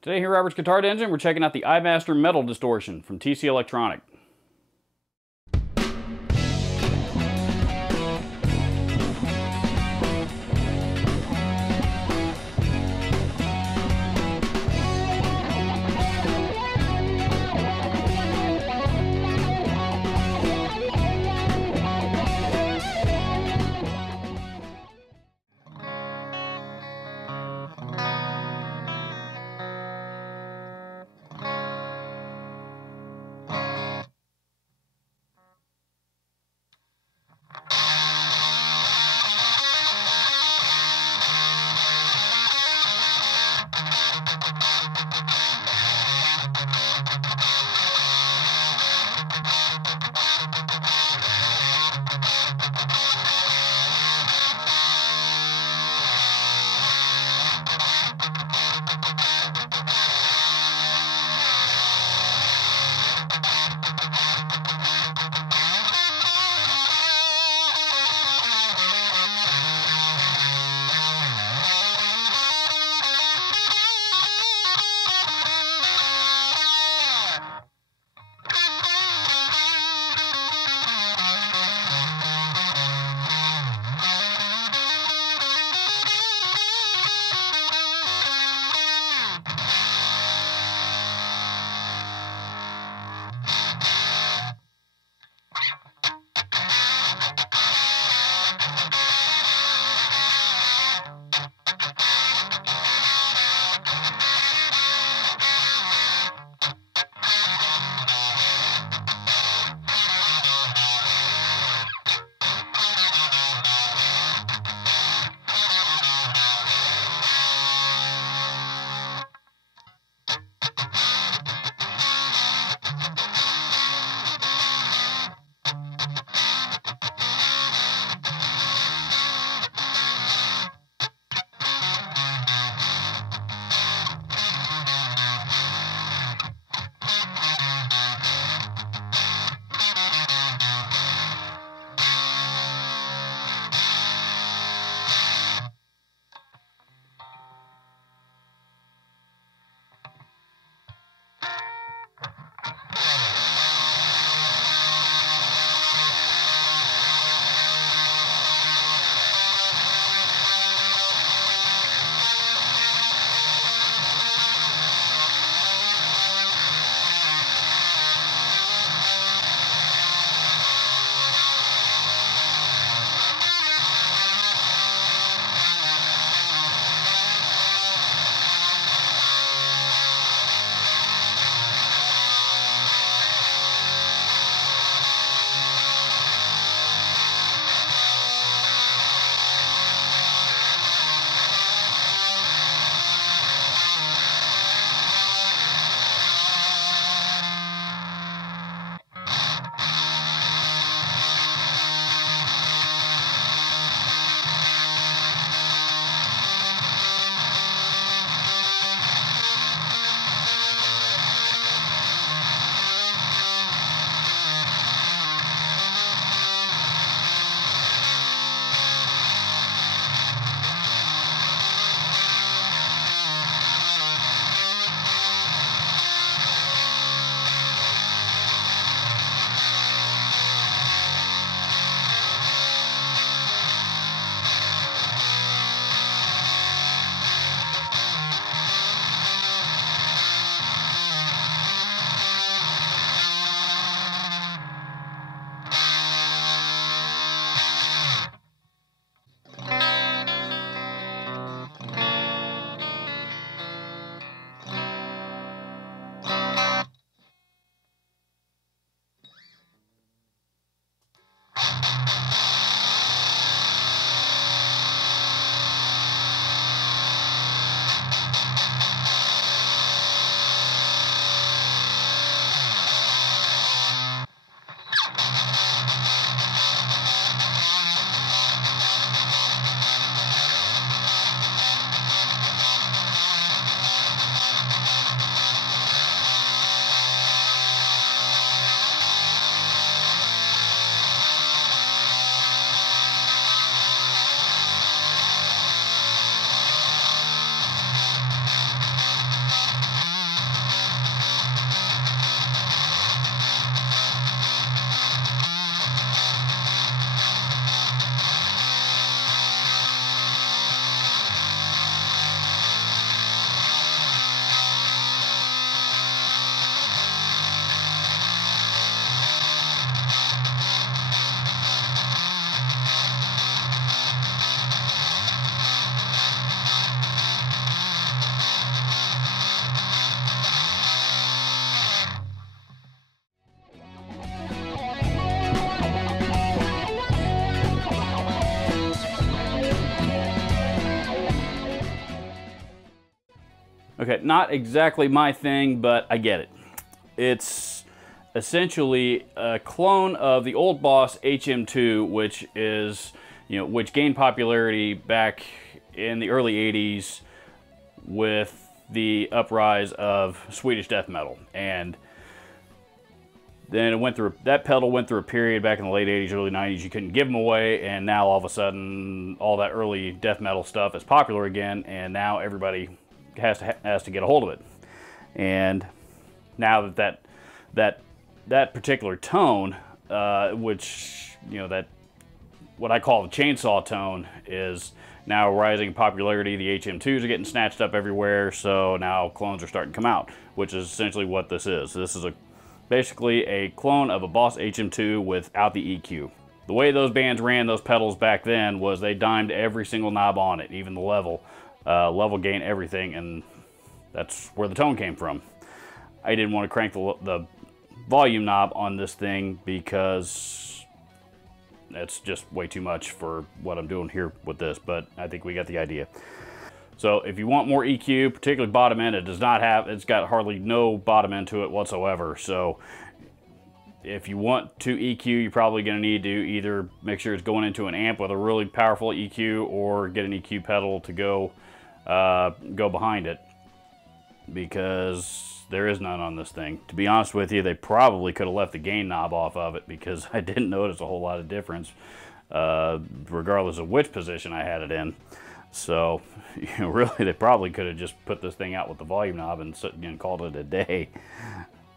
Today here at Roberts Guitar Dungeon, we're checking out the Eyemaster Metal Distortion from TC Electronic. Okay, not exactly my thing, but I get it. It's essentially a clone of the old Boss HM2, which is, which gained popularity back in the early 80s with the uprise of Swedish death metal. And then that pedal went through a period back in the late 80s, early 90s, you couldn't give them away, and now all of a sudden, all that early death metal stuff is popular again, and now everybody has to get a hold of it. And now that particular tone, which, that what I call the chainsaw tone, is now rising in popularity. The HM2s are getting snatched up everywhere, so now clones are starting to come out, which is essentially what this is. This is basically a clone of a Boss HM2 without the EQ. The way those bands ran those pedals back then was they dimed every single knob on it, even the level gain, everything, and that's where the tone came from. I didn't want to crank the volume knob on this thing because it's just way too much for what I'm doing here with this, but I think we got the idea. So if you want more EQ, particularly bottom end, it's got hardly no bottom end to it whatsoever. So if you want to EQ, you're probably going to need to either make sure it's going into an amp with a really powerful EQ, or get an EQ pedal to go behind it, because there is none on this thing. To be honest with you, they probably could have left the gain knob off of it, because I didn't notice a whole lot of difference, regardless of which position I had it in. So, really, they probably could have just put this thing out with the volume knob and called it a day.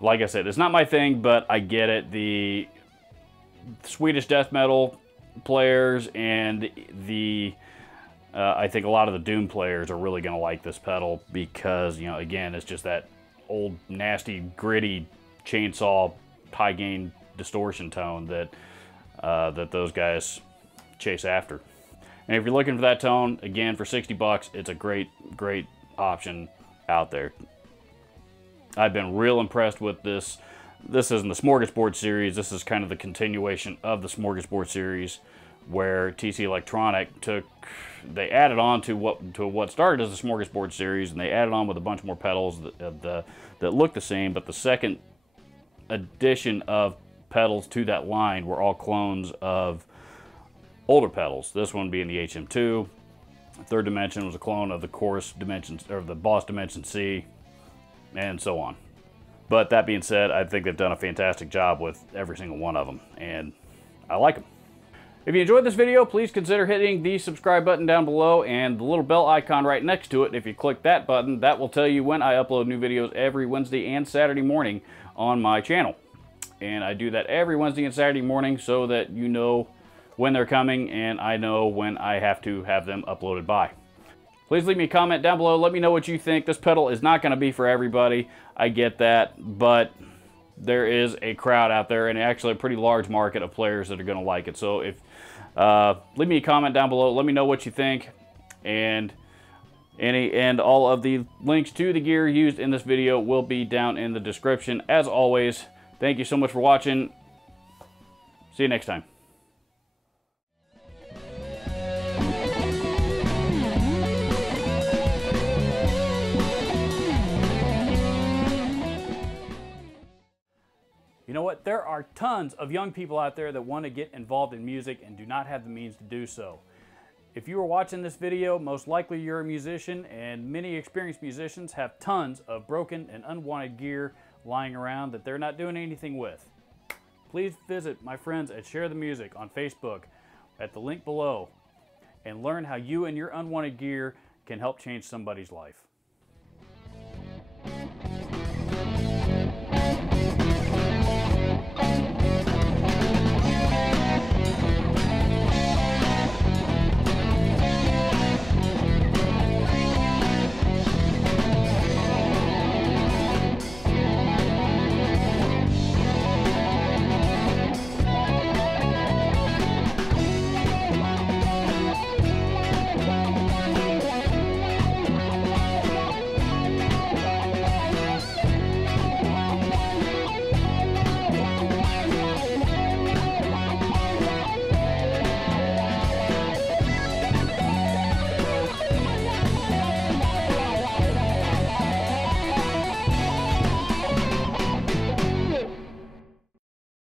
Like I said, it's not my thing, but I get it. The Swedish death metal players and I think a lot of the Doom players are really going to like this pedal, because, again, it's just that old, nasty, gritty chainsaw high gain distortion tone that those guys chase after. And if you're looking for that tone, again, for 60 bucks, it's a great option out there. I've been real impressed with this. This isn't the Smorgasbord series. This is kind of the continuation of the Smorgasbord series, where TC Electronic they added on to what started as the Smorgasbord series, and they added on with a bunch more pedals that look the same, but the second edition of pedals to that line were all clones of older pedals. This one being the HM2. Third Dimension was a clone of the Chorus Dimensions, or the Boss Dimension C, and so on. But that being said, I think they've done a fantastic job with every single one of them, and I like them. If you enjoyed this video, please consider hitting the subscribe button down below and the little bell icon right next to it. If you click that button, that will tell you when I upload new videos every Wednesday and Saturday morning on my channel. And I do that every Wednesday and Saturday morning so that you know when they're coming, and I know when I have to have them uploaded by. Please leave me a comment down below. Let me know what you think. This pedal is not going to be for everybody. I get that, but there is a crowd out there, and actually a pretty large market of players that are going to like it. So if leave me a comment down below. Let me know what you think, and all of the links to the gear used in this video will be down in the description. As always, thank you so much for watching. See you next time. You know what? There are tons of young people out there that want to get involved in music and do not have the means to do so. If you are watching this video, most likely you're a musician, and many experienced musicians have tons of broken and unwanted gear lying around that they're not doing anything with. Please visit my friends at Share the Music on Facebook at the link below and learn how you and your unwanted gear can help change somebody's life.